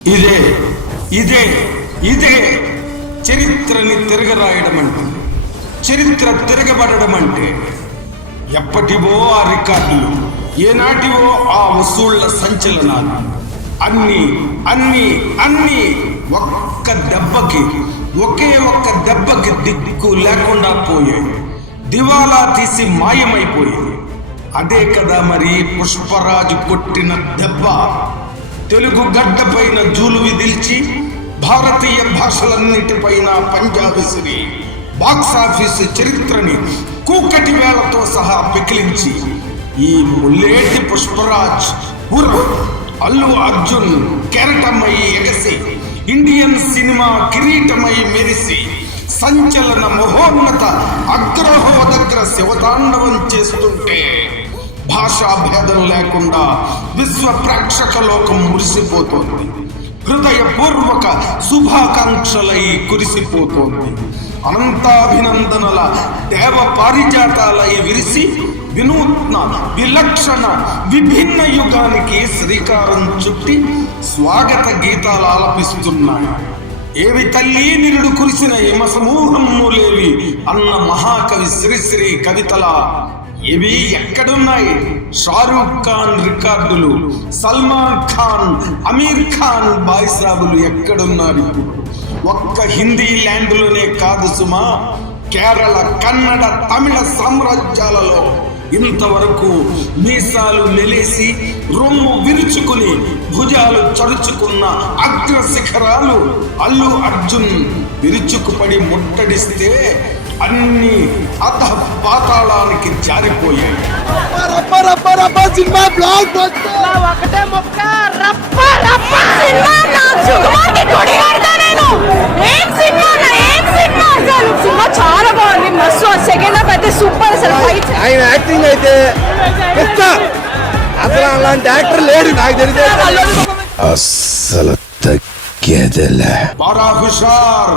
ఇదే ఇదే ఇదే చరిత్రని తిరగరాయడం అంటే చరిత్ర తిరగబడడం అంటే ఎప్పటివో ఆ రికార్డులు ఏనాటివో ఆ వసూళ్ళ సంచలనాలు అన్ని అన్ని అన్ని ఒక్క దెబ్బకి ఒకే ఒక్క దెబ్బకి దిక్కు లేకుండా పోయాయి. దివాలా తీసి మాయమైపోయాయి. అదే కదా మరి పుష్పరాజు కొట్టిన దెబ్బ. తెలుగు గడ్డపైన జూలు విదిల్చి భారతీయ భాషలన్నిటిపైన పంజాబిసిరి బాక్సాఫీసు చరిత్రని కూకటి వేలతో సహా పెకిలించి ఈ ముల్లేటి పుష్పరాజ్ అల్లు అర్జున్ కెరటమై ఎగసి ఇండియన్ సినిమా కిరీటమై మెరిసి సంచలన మహోన్నత అగ్రహోదగ్ర శివతాండవం చేస్తుంటే భాషా భేదం లేకుండా విశ్వ ప్రేక్షక లోకం మురిసిపోతోంది. హృదయపూర్వక శుభాకాంక్షలై కురిసిపోతోంది. అనంతాభినందనల దేవ పారిజాతాలై విరిసి వినూత్న విలక్షణ విభిన్న యుగానికి శ్రీకారం చుట్టి స్వాగత గీతాలు ఆలపిస్తున్నాయి. ఏవి తల్లి నిరుడు కురిసిన హిమ సమూహములేవి అన్న మహాకవి శ్రీశ్రీ కవితల ఇవి ఎక్కడున్నాయి? షారూక్ ఖాన్ రికార్డులు సల్మాన్ ఖాన్ అమీర్ ఖాన్ బాయిసాబులు ఎక్కడున్నారు? ఒక్క హిందీ ల్యాండ్లోనే కాదు సుమా కేరళ కన్నడ తమిళ సామ్రాజ్యాలలో ఇంతవరకు మీసాలు మెలేసి రొమ్ము విరుచుకుని భుజాలు చరుచుకున్న అగ్ర శిఖరాలు అల్లు అర్జున్ విరుచుకుపడి ముట్టడిస్తే అన్ని అధ పాతాళానికి జారిపోయాయి. రప్ప రప్ప రప్ప సినిమా బ్లాక్ బస్టర్ నా ఒకటే మొక్క రప్ప రప్ప సినిమా నా సుకుమార్కి కొడియాడతా నేను ఏం సినిమా నా ఏం సినిమా అసలు సినిమా చాలా బాగుంది మస్తు సెకండ్ హాఫ్ అయితే సూపర్ అసలు ఫైట్ ఆయన యాక్టింగ్ అయితే పెద్ద. అసలు అలాంటి యాక్టర్ లేడు నాకు తెలిసే అస్సలు తగ్గేదిలే. బారా హుషార్.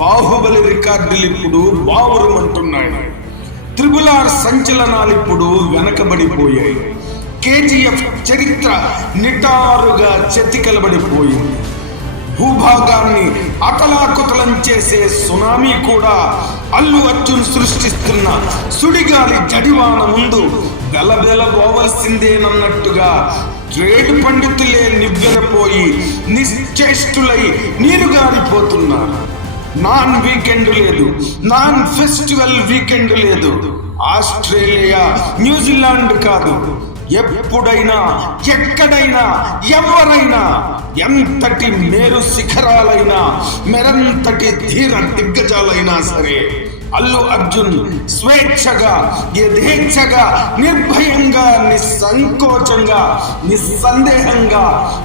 బాహుబలి రికార్డులు ఇప్పుడు బావురమంటున్నాయి. త్రిబుల్ ఆర్ సంచలనాలు ఇప్పుడు వెనకబడిపోయాయి. కేజీఎఫ్ చరిత్ర నిటారుగా చెతికలబడిపోయింది. భూభాగాన్ని అతలాకుతలం చేసే సునామీ కూడా అల్లు అర్జున్ సృష్టిస్తున్న సుడిగాలి జడివాన ముందు వెలవెలబోవలసిందేనన్నట్టుగా ట్రేడ్ పండితులే నివ్వెరపోయి నిశ్చేష్టులై నీరుగారిపోతున్నారు. నాన్ వీకెండ్ లేదు నాన్ ఫెస్టివల్ వీకెండ్ లేదు. ఆస్ట్రేలియా న్యూజిలాండ్ కాదు. ఎప్పుడైనా ఎక్కడైనా ఎవరైనా ఎంతటి మేరు శిఖరాలైనా మెరంతటి ధీర దిగ్గజాలైనా సరే అల్లు అర్జున్ స్వేచ్ఛగా యథేచ్ఛగా నిర్భయంగా నిస్సంకోచంగా నిస్సందేహంగా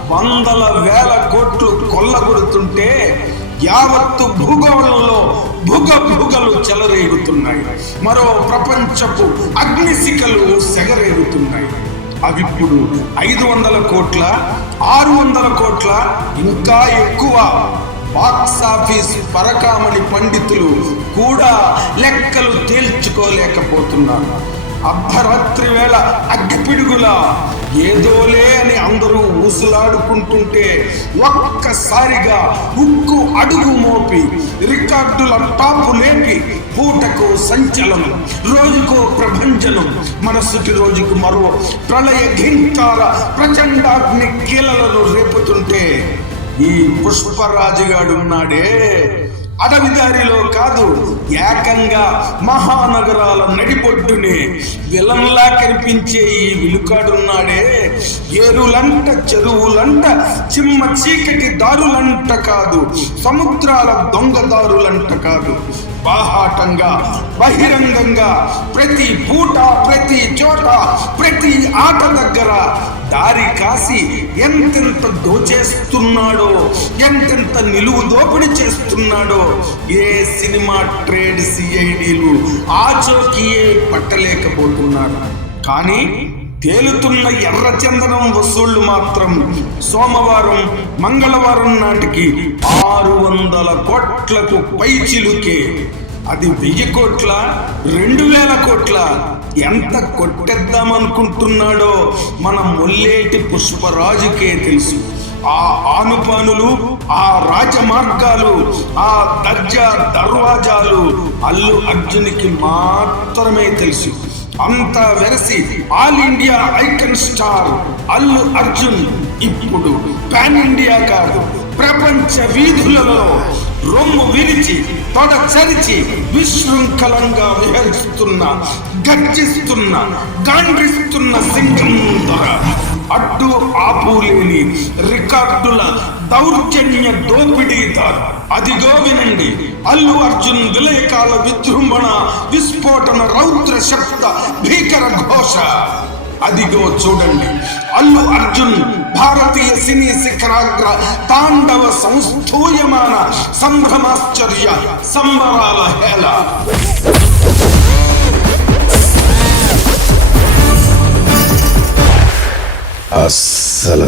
వందల వేల కోట్లు కొల్లగొడుతుంటే యావత్తు భూగోళంలో భుగ భుగలు చెలరేగుతున్నాయి. మరో ప్రపంచపు అగ్నిశిఖలు సెగరేగుతున్నాయి. అవిప్పుడు ఐదు వందల కోట్ల ఆరు వందల కోట్ల ఇంకా ఎక్కువ బాక్స్ ఆఫీస్ పరకామణి పండితులు కూడా లెక్కలు తేల్చుకోలేకపోతున్నారు. అర్ధరాత్రి వేళ అగ్గిపిడుగుల ఏదోలే అని అందరూ ఊసులాడుకుంటుంటే ఒక్కసారిగా ఉక్కు అడుగు మోపి రికార్డుల టాపు లేపి పూటకు సంచలనం రోజుకో ప్రభంజనం. మనస్సుకి రోజుకు మరో ప్రళయ ఘింకార ప్రచండాగ్ని కీలలను రేపుతుంటే ఈ పుష్పరాజుగాడు ఉన్నాడే అడవిదారిలో కాదు ఏకంగా మహానగరాల నడిపొట్టునే విలంలా కనిపించే ఈ విలుకాడున్నాడే. ఏరులంట చెరువులంట చిమ్మ చీకటి దారులంట కాదు సముద్రాల దొంగదారులంట కాదు. బాహాటంగా బహిరంగంగా ప్రతి పూట ప్రతి చోట ప్రతి ఆట దగ్గర దారి కాసి ఎంతెంత దోచేస్తున్నాడో ఎంతెంత నిలువు దోపిడీ చేస్తున్నాడో ఏ సినిమా ట్రేడ్ సిఐడిలు ఆచోకియే పట్టలేకపోతున్నారు. కానీ తేలుతున్న ఎర్రచందనం వసూళ్ళు మాత్రం సోమవారం మంగళవారం నాటికి ఆరు వందల కోట్లకు పైచిలుకే. అది వెయ్యి కోట్ల రెండు వేల కోట్ల? ఎంత కొట్టేద్దామనుకుంటున్నాడో మన మొల్లేటి పుష్పరాజుకే తెలుసు. ఆ ఆనుపానులు ఆ రాజమార్గాలు ఆ దర్జా దర్వాజాలు అల్లు అర్జునికి మాత్రమే తెలుసు. అంతా వెరసి all India icon star Allu Arjun ఇప్పుడు పాన్ ఇండియా కాదు ప్రపంచ వీధులలో రొమ్ము విరిచి తొడ చరిచి విశృంఖలంగా విహరిస్తున్న గర్జిస్తున్న గాండ్రిస్తున్న సింగం ద్వారా అడ్డు ఆపు లేని రికార్డుల దౌర్జన్య దోపిడీదారు అదిగో వినండి అల్లు అర్జున్ విలయకాల విజృంభణ విస్ఫోటన రౌద్ర శబ్ద భీకర ఘోష. అదిగో చూడండి అల్లు అర్జున్ భారతీయ సినీ శిఖరాగ్ర తాండవ సంస్థూయమాన సంభ్రమాశ్చర్య సంబరాల హేళ. అస్సలు